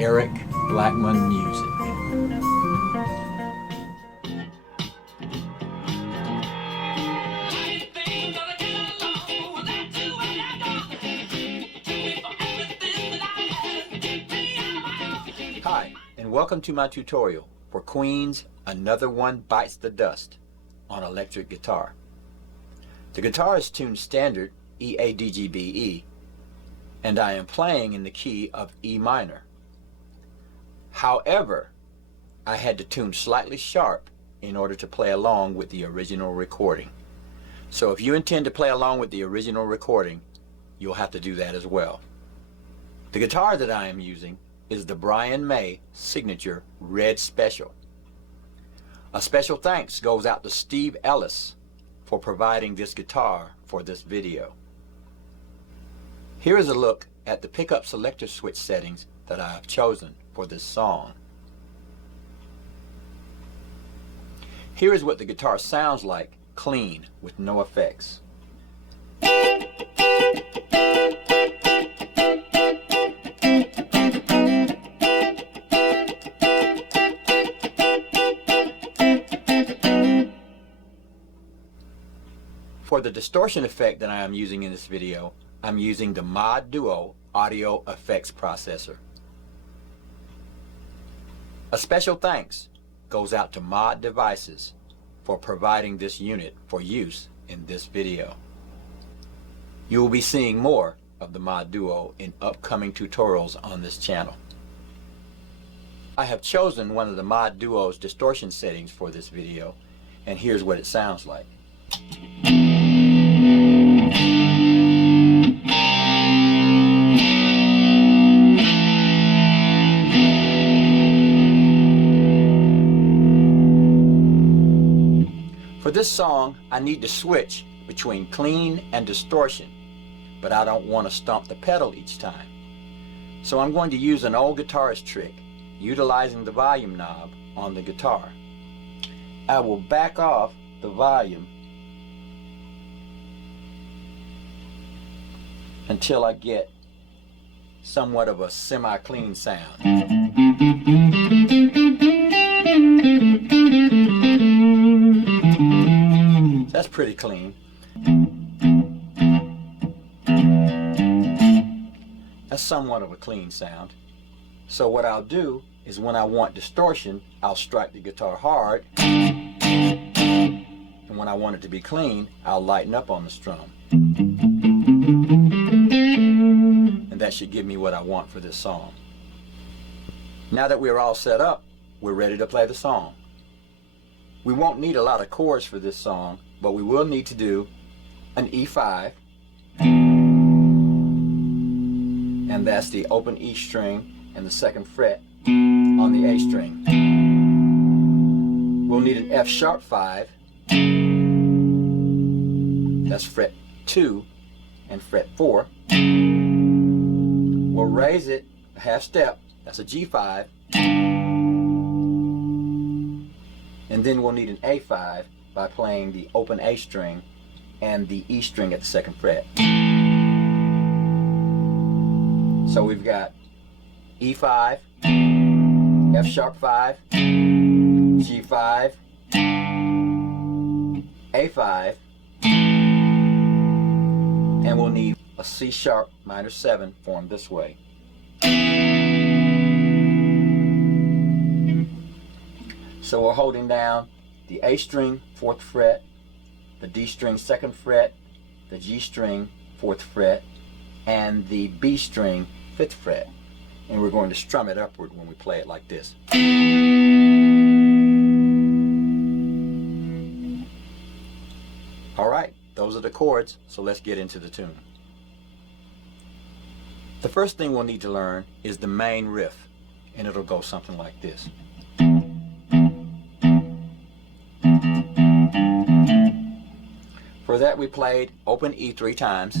Eric Blackmon Music. Hi, and welcome to my tutorial for Queen's Another One Bites the Dust on electric guitar. The guitar is tuned standard E-A-D-G-B-E, and I am playing in the key of E minor. However, I had to tune slightly sharp in order to play along with the original recording. So if you intend to play along with the original recording, you'll have to do that as well. The guitar that I am using is the Brian May Signature Red Special. A special thanks goes out to Steve Ellis for providing this guitar for this video. Here is a look at the pickup selector switch settings that I have chosen for this song. Here is what the guitar sounds like clean with no effects. For the distortion effect that I am using in this video, I'm using the Mod Duo audio effects processor. A special thanks goes out to Mod Devices for providing this unit for use in this video. You will be seeing more of the Mod Duo in upcoming tutorials on this channel. I have chosen one of the Mod Duo's distortion settings for this video, and here's what it sounds like. For this song, I need to switch between clean and distortion, but I don't want to stomp the pedal each time. So I'm going to use an old guitarist trick, utilizing the volume knob on the guitar. I will back off the volume until I get somewhat of a semi-clean sound. That's pretty clean. That's somewhat of a clean sound. So what I'll do is when I want distortion, I'll strike the guitar hard, and when I want it to be clean, I'll lighten up on the strum. And that should give me what I want for this song. Now that we're all set up, we're ready to play the song. We won't need a lot of chords for this song, but we will need to do an E5, and that's the open E string and the second fret on the A string. We'll need an F sharp 5, that's fret 2 and fret 4. We'll raise it a half step, that's a G5, and then we'll need an A5 by playing the open A string and the E string at the second fret. So we've got E5, F sharp 5, G5, A5, and we'll need a C sharp minor 7 formed this way. So we're holding down the A string 4th fret, the D string 2nd fret, the G string 4th fret, and the B string 5th fret. And we're going to strum it upward when we play it like this. Alright, those are the chords, so let's get into the tune. The first thing we'll need to learn is the main riff, and it'll go something like this. For that we played open E 3 times,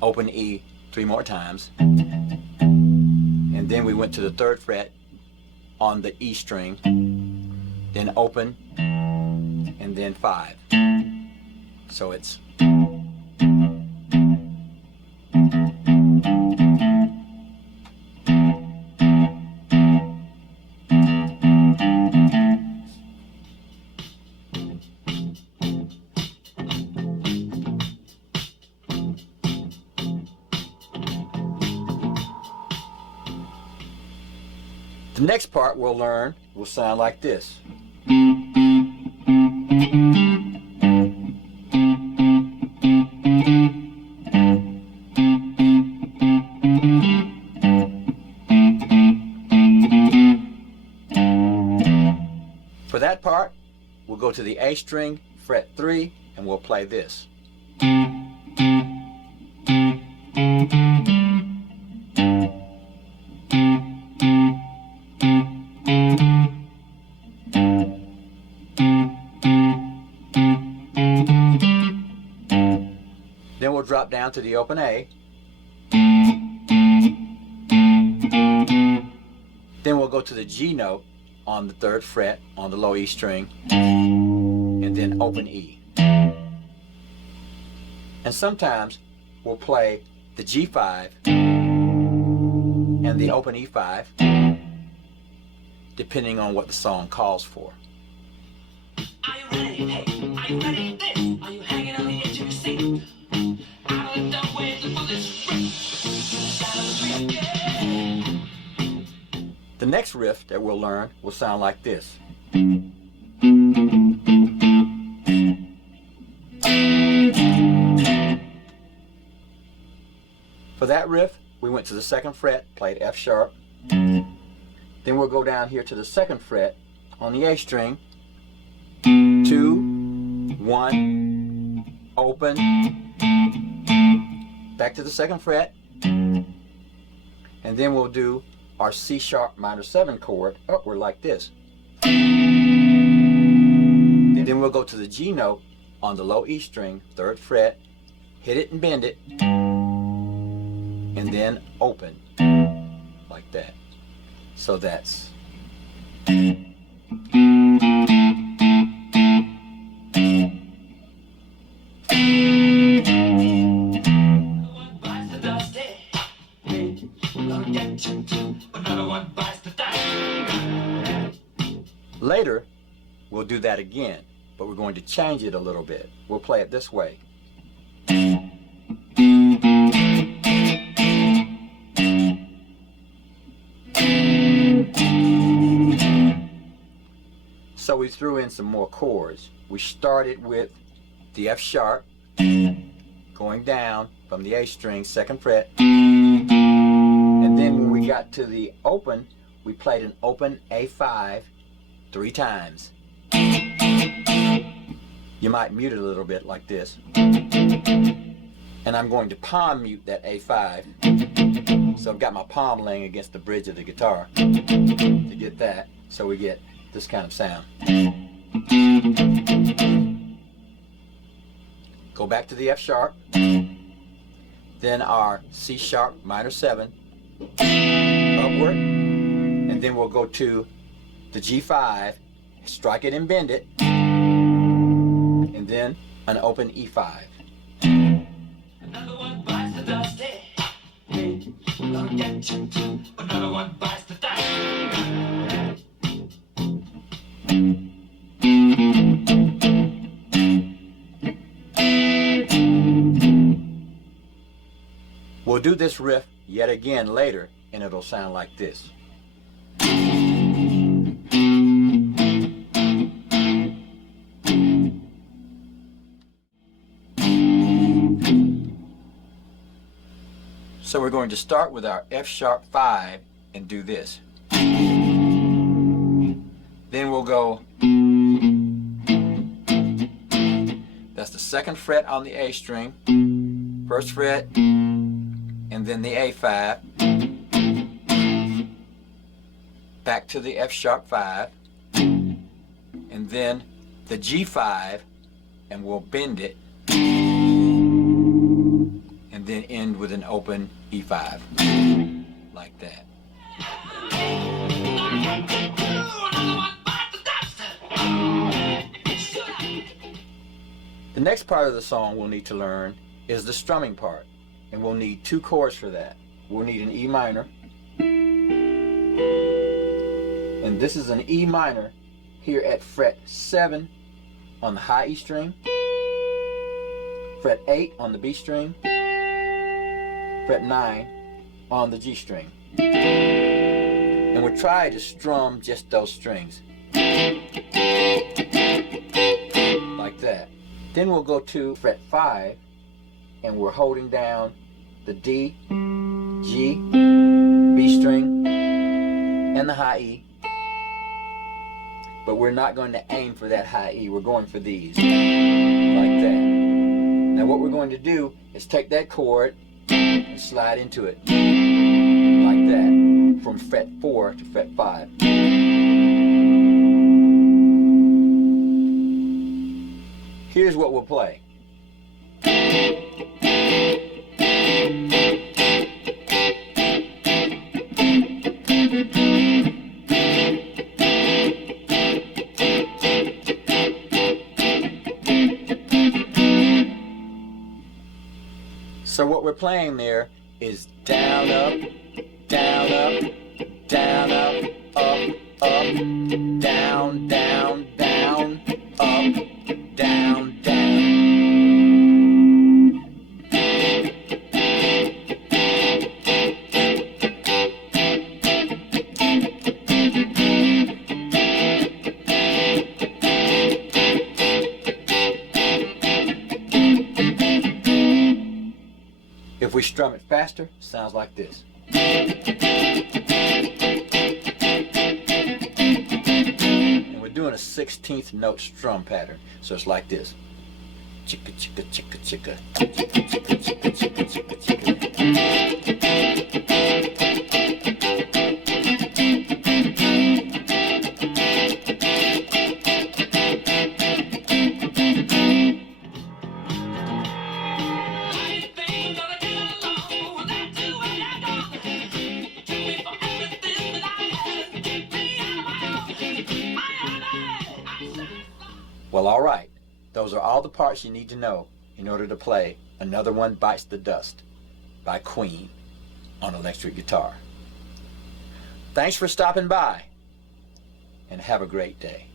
open E 3 more times, and then we went to the 3rd fret on the E string, then open, and then 5. So it's The next part we'll learn will sound like this. For that part, we'll go to the A string, fret 3, and we'll play this. Then we'll drop down to the open A. Then we'll go to the G note on the 3rd fret on the low E string, and then open E. And sometimes we'll play the G5 and the open E5, depending on what the song calls for. Are you ready? Hey, are you ready? This. Are you hanging on the edge of your seat? Out of the dumb way to pull this riff. Out of the riff, yeah. The next riff that we'll learn will sound like this. For that riff, we went to the 2nd fret, played F sharp. Then we'll go down here to the 2nd fret on the A string. 2, 1, open, back to the 2nd fret, and then we'll do our C sharp minor 7 chord upward like this. Then we'll go to the G note on the low E string, 3rd fret, hit it and bend it, and then open like that. So that's later, we'll do that again, but we're going to change it a little bit. We'll play it this way. So we threw in some more chords. We started with the F sharp, going down from the A string, 2nd fret, and then when we got to the open, we played an open A5 3 times. You might mute it a little bit like this. And I'm going to palm mute that A5. So I've got my palm laying against the bridge of the guitar to get that, so we get this kind of sound. Go back to the F sharp, then our C sharp minor 7 upward, and then we'll go to the G5, strike it and bend it, and then an open E5. Another one bites the dust. Hey, we're gonna get you too. Another one bites the dust. We'll do this riff yet again later, and it'll sound like this. So we're going to start with our F sharp 5 and do this. Then we'll go, that's the 2nd fret on the A string, 1st fret, and then the A5, back to the F sharp 5, and then the G5, and we'll bend it, and then end with an open E5, like that. The next part of the song we'll need to learn is the strumming part, and we'll need 2 chords for that. We'll need an E minor, and this is an E minor here at fret 7 on the high E string, fret 8 on the B string, fret 9 on the G string. And we'll try to strum just those strings. Like that. Then we'll go to fret 5, and we're holding down the D, G, B string, and the high E. But we're not going to aim for that high E. We're going for these. Like that. Now what we're going to do is take that chord and slide into it. Like that. From fret 4 to fret 5. Here's what we'll play. So what we're playing there is down, up, down, up, down, up, up, down, down, down, up, down, down. If we strum it faster, it sounds like this. And we're doing a 16th note strum pattern, so it's like this. Chicka chicka chicka chicka chicka chicka chicka chicka chicka chicka. Well, all right. Those are all the parts you need to know in order to play Another One Bites the Dust by Queen on electric guitar. Thanks for stopping by, and have a great day.